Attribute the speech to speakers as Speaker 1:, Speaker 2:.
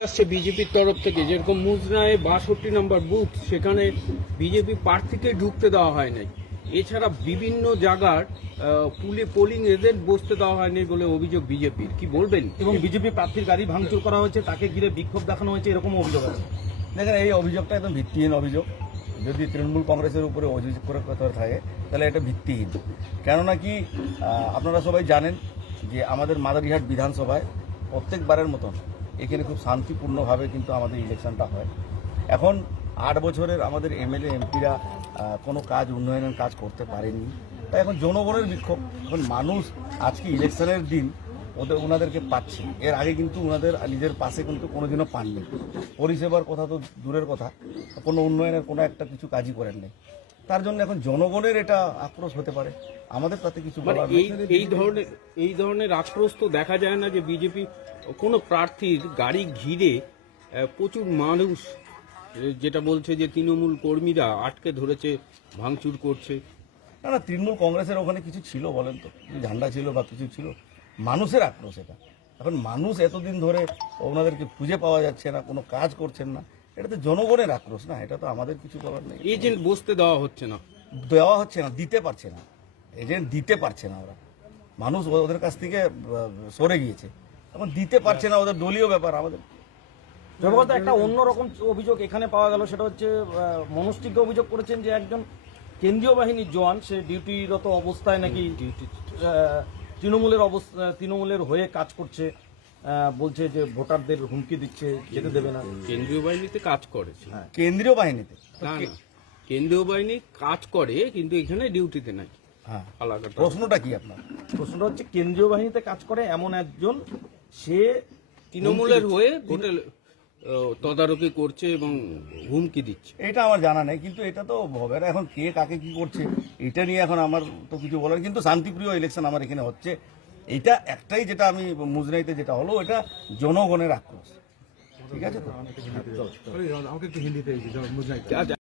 Speaker 1: আসছে বিজেপির তরফ থেকে, যেরকম মুজরায় 62 নম্বর বুথ, সেখানে বিজেপি প্রার্থীকে ঢুকতে দেওয়া হয় নাই। এছাড়া বিভিন্ন জায়গার পোলিং এজেন্ট বসতে দেওয়া হয়নি বলে অভিযোগ বিজেপির। কি বলবেন?
Speaker 2: এবং বিজেপি প্রার্থীর গাড়ি ভাঙচুর করা হয়েছে, তাকে ঘিরে বিক্ষোভ দেখানো হয়েছে, এরকম অভিযোগ আছে।
Speaker 3: দেখেন, এই অভিযোগটা একদম ভিত্তিহীন অভিযোগ। যদি তৃণমূল কংগ্রেসের উপরে অভিযোগ করে কথা থাকে তাহলে এটা ভিত্তিহীন। কেননা কি আপনারা সবাই জানেন যে আমাদের মাদারিহাট বিধানসভায় প্রত্যেকবারের মতন এখানে খুব শান্তিপূর্ণভাবে কিন্তু আমাদের ইলেকশনটা হয়। এখন 8 বছরের আমাদের এমএলএ এমপিরা কোনো কাজ, উন্নয়নের কাজ করতে পারেনি। তাই এখন জনগণের বিক্ষোভ। এখন মানুষ আজকে ইলেকশনের দিন ওনাদেরকে পাচ্ছে। এর আগে কিন্তু ওনাদের নিজের পাশে কিন্তু কোনোদিনও পাননি। পরিষেবার কথা তো দূরের কথা, কোনো উন্নয়নের কোনো একটা কিছু কাজই করেন নাই। তার জন্য এখন জনগণের এটা আক্রোশ হতে পারে, আমাদের তাতে কিছু বলার নেই।
Speaker 1: এই ধরনের আক্রোশ তো দেখা যায় না যে বিজেপি কোনো প্রার্থীর গাড়ি ঘিরে প্রচুর মানুষ, যেটা বলছে যে তৃণমূল কর্মীরা আটকে ধরেছে, ভাঙচুর করছে।
Speaker 3: না, তৃণমূল কংগ্রেসের ওখানে কিছু ছিল বলেন তো? ঝান্ডা ছিল বা কিছু ছিল? মানুষের আক্রোশ এটা। এখন মানুষ এতদিন ধরে ওনাদেরকে খুঁজে পাওয়া যাচ্ছে না, কোনো কাজ করছেন না, এটা তো জনগণের আক্রোশ না, এটা তো আমাদের কিছু করার নেই।
Speaker 1: এজেন্ট বসতে দেওয়া হচ্ছে না,
Speaker 3: দিতে পারছে না, এজেন্ট দিতে পারছে না। ওরা মানুষ ওদের কাছ থেকে সরে গিয়েছে, এখন দিতে পারছে না। ওদের দলীয় ব্যাপার। আমাদের
Speaker 2: জগবত একটা অন্যরকম অভিযোগ এখানে পাওয়া গেল, সেটা হচ্ছে মনস্টিকে অভিযোগ করেছেন যে একজন কেন্দ্রীয় বাহিনীর জওয়ান, সে ডিউটিরত অবস্থায় নাকি তৃণমূলের হয়ে কাজ করছে, বলছে যে ভোটারদের হুমকি দিচ্ছে, যেতে দেবে না।
Speaker 1: কেন্দ্রীয় বাহিনীতে কাজ করে।
Speaker 2: হ্যাঁ,
Speaker 3: কেন্দ্রীয় বাহিনীতে
Speaker 1: না, কেন্দ্রীয় বাহিনী কাজ করে কিন্তু এখানে ডিউটিতে নাই।
Speaker 3: হ্যাঁ,
Speaker 1: আলাদা
Speaker 3: প্রশ্নটা কি আপনার?
Speaker 2: প্রশ্নটা হচ্ছে কেন্দ্রীয় বাহিনীতে কাজ করে এমন একজন, সে
Speaker 1: তৃণমূলের হয়ে ভোটে তদারকি করছে এবং হুমকি দিচ্ছে।
Speaker 3: এটা আমার জানা নেই, কিন্তু এটা তো হবে না। এখন কে কাকে কি করছে এটা নিয়ে এখন আমার তো কিছু বলার। কিন্তু শান্তিপ্রিয় ইলেকশন আমার এখানে হচ্ছে। এটা একটাই, যেটা আমি মুজরাইতে যেটা হলো, এটা জনগণের আক্রোশ। ঠিক আছে তো?
Speaker 4: আমাকে একটু হিন্দিতে